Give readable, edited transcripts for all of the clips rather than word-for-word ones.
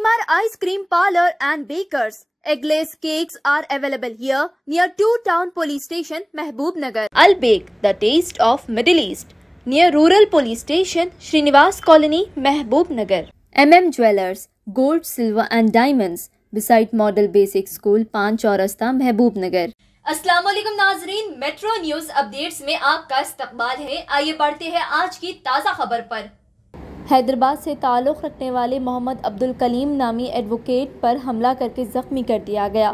Shalimar Ice Cream Parlor and Bakers. Eggless cakes are available here near 2 Town Police Station, Mehboob Nagar. Al Bake, the taste of Middle East, near Rural Police Station, Srinivas Colony, Mehboob Nagar. Jewellers, Gold, Silver and Diamonds, beside Model Basic School, Pan Chaurasta, Mehboob Nagar. अस्सलाम वालेकुम नाजरीन, metro news updates में आपका इस्तकबाल है। आइए बढ़ते हैं आज की ताज़ा खबर पर। हैदराबाद से ताल्लुक़ रखने वाले मोहम्मद अब्दुल कलीम नामी एडवोकेट पर हमला करके ज़ख्मी कर दिया गया।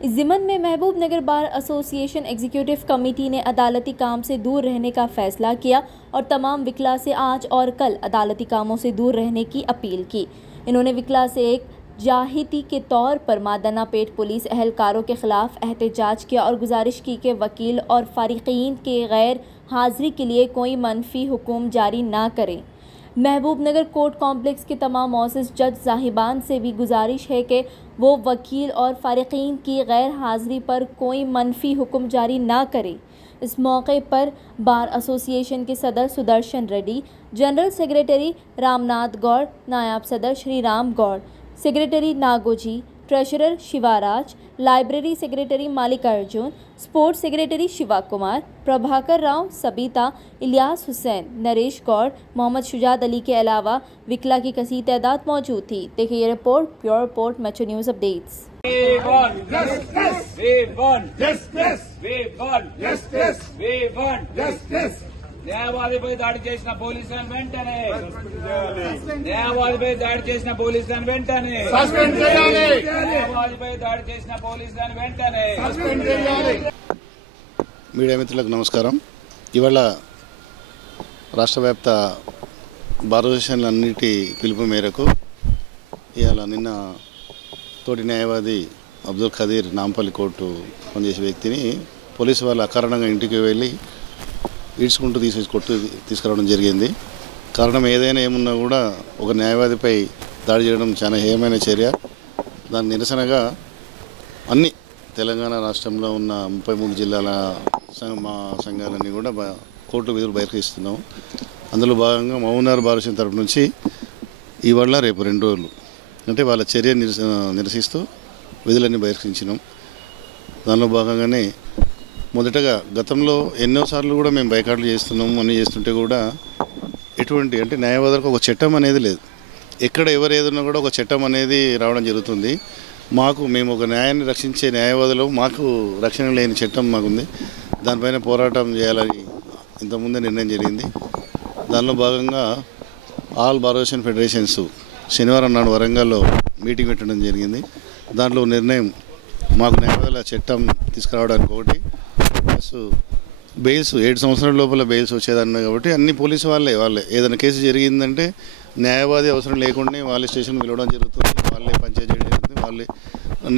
इस ज़िमन में महबूब नगर बार एसोसिएशन एग्जीक्यूटिव कमेटी ने अदालती काम से दूर रहने का फ़ैसला किया और तमाम विकला से आज और कल अदालती कामों से दूर रहने की अपील की। इन्होंने विकला से एक जाहिती के तौर पर मादना पेट पुलिस एहलकारों के ख़िलाफ़ एहतजाज किया और गुजारिश की कि वकील और फ़ारिक़ीन के गैर हाज़िरी के लिए कोई मनफी हुक्म जारी ना करें। महबूब नगर कोर्ट कॉम्प्लेक्स के तमाम मौसिस जज साहिबान से भी गुजारिश है कि वो वकील और फ़ारिक़ीन की गैर हाज़िरी पर कोई मनफी हुक्म जारी ना करें। इस मौके पर बार एसोसिएशन के सदर सुदर्शन रेड्डी, जनरल सेक्रेटरी रामनाथ गौड़, नायब सदर Shri Ram Goud, secretary Nagoji, treasurer Shivaraj, library secretary Mallikarjun, sports secretary Shiva Kumar, Prabhakar Rao, Sabitha, Ilyas Hussain, Naresh Goud, Mohammad Shujat Ali के अलावा विकला की कसीर तादाद मौजूद थी। देखिए ये report, pure report, metro news updates. న్యాయవాదిపై దాడి చేసిన పోలీసులను వెంటనే న్యాయవాదిపై దాడి చేసిన పోలీసులను వెంటనే న్యాయవాదిపై దాడి చేసిన పోలీసులను వెంటనే మీడియా మిత్రులకు నమస్కారం। ఇవాళ రాష్ట్ర వ్యాప్త బార్ అసోసియేషన్లన్నిటి పిలుపు మేరకు ఇవాళ నిన్న తోటి న్యాయవాది అబ్దుల్ ఖదీర్ నాంపల్లి కోర్టు పనిచేసే వ్యక్తిని పోలీసు వాళ్ళు అకారణంగా ఇంటికి వెళ్ళి ఈడ్చుకుంటూ తీసుకురావడం జరిగింది। కారణం ఏదైనా ఏమున్నా కూడా ఒక న్యాయవాదిపై దాడి చేయడం చాలా హేయమైన చర్య। దాని నిరసనగా అన్ని తెలంగాణ రాష్ట్రంలో ఉన్న 33 జిల్లాల మా సంఘాలన్నీ కూడా కోర్టు విధులు బహిష్కరిస్తున్నాము। అందులో భాగంగా మహబూబ్నగర్ బార్ అసోసియేషన్ తరపు నుంచి ఇవాళ రేపు 2 రోజులు అంటే వాళ్ళ చర్య నిరసిస్తూ విధులన్నీ బహిష్కరించినాం। దానిలో భాగంగానే మొదటగా గతంలో ఎన్నోసార్లు కూడా మేము బైకాట్లు చేస్తున్నాము, అన్నీ చేస్తుంటే కూడా ఎటువంటి అంటే న్యాయవాదులకు ఒక చట్టం అనేది లేదు। ఎక్కడ ఎవరు ఏదన్నా కూడా ఒక చట్టం అనేది రావడం జరుగుతుంది। మేము ఒక న్యాయాన్ని రక్షించే న్యాయవాదులు మాకు రక్షణ లేని చట్టం మాకుంది। దానిపైన పోరాటం చేయాలని ఇంతకుముందే నిర్ణయం జరిగింది। దానిలో భాగంగా ఆల్ బార్ అసోసియేషన్ ఫెడరేషన్స్ శనివారం నాడు వరంగల్లో మీటింగ్ పెట్టడం జరిగింది। దాంట్లో నిర్ణయం మాకు న్యాయవాదుల చట్టం తీసుకురావడానికి ఒకటి ప్లస్ బెయిల్స్ 7 సంవత్సరాల లోపల బెయిల్స్ వచ్చేదన్నారు కాబట్టి అన్ని పోలీసు వాళ్ళే ఏదైనా కేసు జరిగిందంటే న్యాయవాది అవసరం లేకుండా వాళ్ళే స్టేషన్ పిలవడం జరుగుతుంది, వాళ్ళే పంచాయతీ చేయడం జరుగుతుంది, వాళ్ళే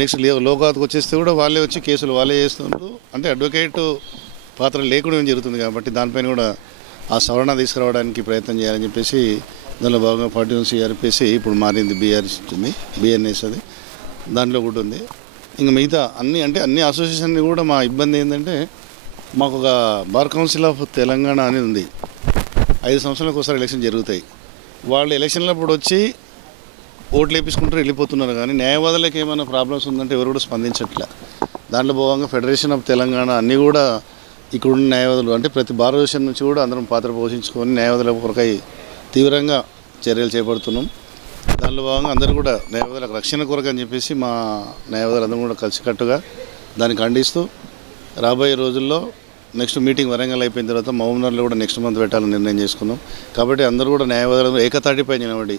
నెక్స్ట్ లోకాత్కి వచ్చేస్తే కూడా వాళ్ళే వచ్చి కేసులు వాళ్ళే చేస్తుంటారు। అంటే అడ్వకేట్ పాత్ర లేకుండా జరుగుతుంది కాబట్టి దానిపైన కూడా ఆ సవరణ తీసుకురావడానికి ప్రయత్నం చేయాలని చెప్పేసి దానిలో భాగంగా 41 సిఆర్పిసి ఇప్పుడు మారింది బీఆర్ఎస్ ఉంది, బిఎన్ఎస్ అది దాంట్లో కూడా ఉంది। ఇంకా మిగతా అన్ని అసోసియేషన్ కూడా మా ఇబ్బంది ఏంటంటే మాకు ఒక బార్ కౌన్సిల్ ఆఫ్ తెలంగాణ అనేది ఉంది। 5 సంవత్సరాలకు ఒకసారి ఎలక్షన్ జరుగుతాయి। వాళ్ళు ఎలక్షన్లప్పుడు వచ్చి ఓట్లు వేపించుకుంటారు, వెళ్ళిపోతున్నారు। కానీ న్యాయవాదులకు ఏమైనా ప్రాబ్లమ్స్ ఉందంటే ఎవరు కూడా స్పందించట్లే। దాంట్లో భాగంగా ఫెడరేషన్ ఆఫ్ తెలంగాణ అన్నీ కూడా ఇక్కడున్న న్యాయవాదులు అంటే ప్రతి బార్ అసోసియేషన్ నుంచి కూడా అందరం పాత్ర పోషించుకొని న్యాయవాదుల కొరకై తీవ్రంగా చర్యలు చేపడుతున్నాం। దానిలో భాగంగా అందరూ కూడా న్యాయవాదులకు రక్షణ కొరకు అని చెప్పేసి మా న్యాయవాదులు అందరూ కూడా కలిసికట్టుగా దాన్ని ఖండిస్తూ రాబోయే రోజుల్లో నెక్స్ట్ మీటింగ్ వరంగల్ అయిపోయిన తర్వాత మహబూబ్నగర్లో కూడా నెక్స్ట్ మంత్ పెట్టాలని నిర్ణయం చేసుకున్నాం। కాబట్టి అందరూ కూడా న్యాయవాదులు ఏకతాటిపై నిలబడి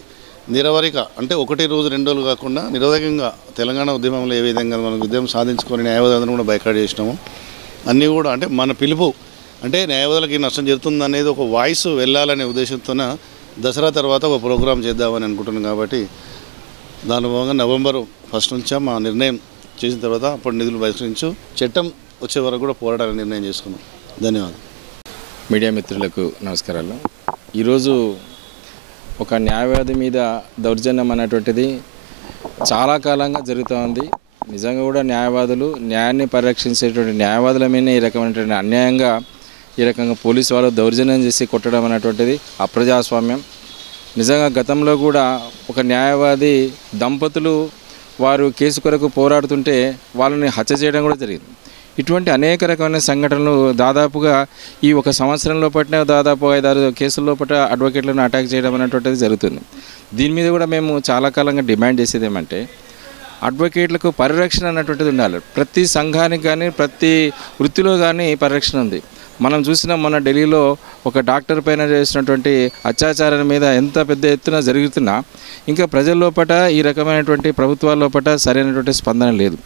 నిరవధిక అంటే 1 రోజు 2 రోజులు కాకుండా నిరవధికంగా తెలంగాణ ఉద్యమంలో ఏ విధంగా మనం ఉద్యమం సాధించుకొని న్యాయవాదులను కూడా బైకాట్ చేసినాము। అన్నీ కూడా అంటే మన పిలుపు అంటే న్యాయవాదులకి నష్టం జరుగుతుంది అనేది ఒక వాయిస్ వెళ్ళాలనే ఉద్దేశంతోన దసరా తర్వాత ఒక ప్రోగ్రాం చేద్దామని అనుకుంటున్నాం। కాబట్టి దాని భాగంగా నవంబర్ 1 నుంచా మా నిర్ణయం చేసిన తర్వాత అప్పుడు నిధులు బహిష్కరించు చట్టం వచ్చే వరకు కూడా పోరాటాలని నిర్ణయం చేసుకున్నాం। ధన్యవాదాలు। మీడియా మిత్రులకు నమస్కారాలు। ఈరోజు ఒక న్యాయవాది మీద దౌర్జన్యం అనేటువంటిది చాలా కాలంగా జరుగుతూ ఉంది। నిజంగా కూడా న్యాయవాదులు న్యాయాన్ని పరిరక్షించేటువంటి న్యాయవాదుల మీద ఈ రకమైనటువంటి అన్యాయంగా ఈ రకంగా పోలీసు వాళ్ళు దౌర్జన్యం చేసి కొట్టడం అనేటువంటిది అప్రజాస్వామ్యం। నిజంగా గతంలో కూడా ఒక న్యాయవాది దంపతులు వారు కేసు కొరకు పోరాడుతుంటే వాళ్ళని హత్య చేయడం కూడా జరిగింది. ఇటువంటి అనేక రకమైన సంఘటనలు దాదాపుగా ఈ ఒక సంవత్సరంలో పట్టిన దాదాపు 5-6 కేసుల్లో పట్ల అడ్వకేట్లను అటాక్ చేయడం అనేటువంటిది జరుగుతుంది. దీని మీద కూడా మేము చాలా కాలంగా డిమాండ్ చేసేది ఏమంటే అడ్వకేట్లకు పరిరక్షణ అన్నటువంటిది ఉండాలి. ప్రతి సంఘానికి కానీ ప్రతి వృత్తిలో కానీ పరిరక్షణ ఉంది. మనం చూసినాం మొన్న ఢిల్లీలో ఒక డాక్టర్ పైన చేసినటువంటి అత్యాచారం మీద ఎంత పెద్ద ఎత్తున జరుగుతున్నా ఇంకా ప్రజల లోపల ఈ రకమైనటువంటి ప్రభుత్వాల లోపల సరైనటువంటి స్పందన లేదు.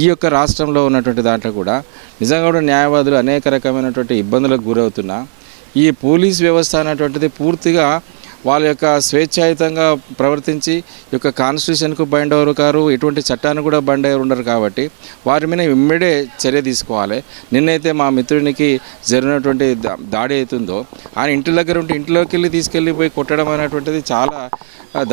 ఈ యొక్క రాష్ట్రంలో ఉన్నటువంటి దాంట్లో కూడా నిజంగా కూడా న్యాయవాదులు అనేక రకమైనటువంటి ఇబ్బందులకు గురవుతున్నా ఈ పోలీస్ వ్యవస్థ అనేటువంటిది పూర్తిగా వాళ్ళ యొక్క స్వేచ్ఛాయుతంగా ప్రవర్తించి ఈ యొక్క కాన్స్టిట్యూషన్కు బైండ్ అవ్వరు కారు, ఎటువంటి చట్టాన్ని కూడా బైండ్ అయ్యి ఉండరు. కాబట్టి వారి మీద ఇమ్మీడే చర్య తీసుకోవాలి. నిన్నైతే మా మిత్రునికి జరిగినటువంటి దాడి అవుతుందో ఆయన ఇంటి దగ్గర ఉంటే ఇంట్లోకి వెళ్ళి తీసుకెళ్ళిపోయి కొట్టడం అనేటువంటిది చాలా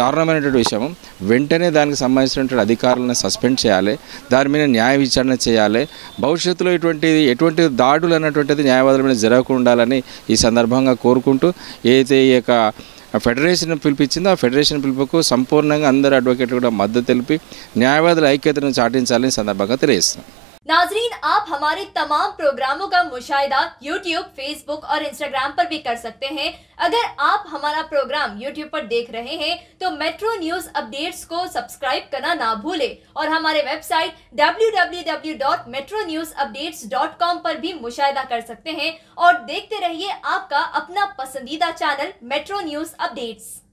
దారుణమైనటువంటి విషయం. వెంటనే దానికి సంబంధించినటువంటి అధికారులను సస్పెండ్ చేయాలి, దాని మీద న్యాయ విచారణ చేయాలి. భవిష్యత్తులో ఎటువంటి దాడులు అన్నటువంటిది న్యాయవాదుల మీద జరగకుండా ఉండాలని ఈ సందర్భంగా కోరుకుంటూ ఏదైతే ఈ యొక్క ఫెడరేషన్ పిలిపించిందో ఆ ఫెడరేషన్ పిలుపుకు సంపూర్ణంగా అందరు అడ్వకేట్లు కూడా మద్దతు తెలిపి న్యాయవాదుల ఐక్యతను చాటించాలని సందర్భంగా తెలియజేస్తున్నాం. नाजरीन, आप हमारे तमाम प्रोग्रामों का मुशाहिदा YouTube, Facebook और Instagram पर भी कर सकते हैं। अगर आप हमारा प्रोग्राम YouTube पर देख रहे हैं तो मेट्रो न्यूज अपडेट्स को सब्सक्राइब करना ना भूलें और हमारे वेबसाइट www.metronewsupdates.com पर भी मुशाहिदा कर सकते हैं और देखते रहिए आपका अपना पसंदीदा चैनल मेट्रो न्यूज अपडेट्स।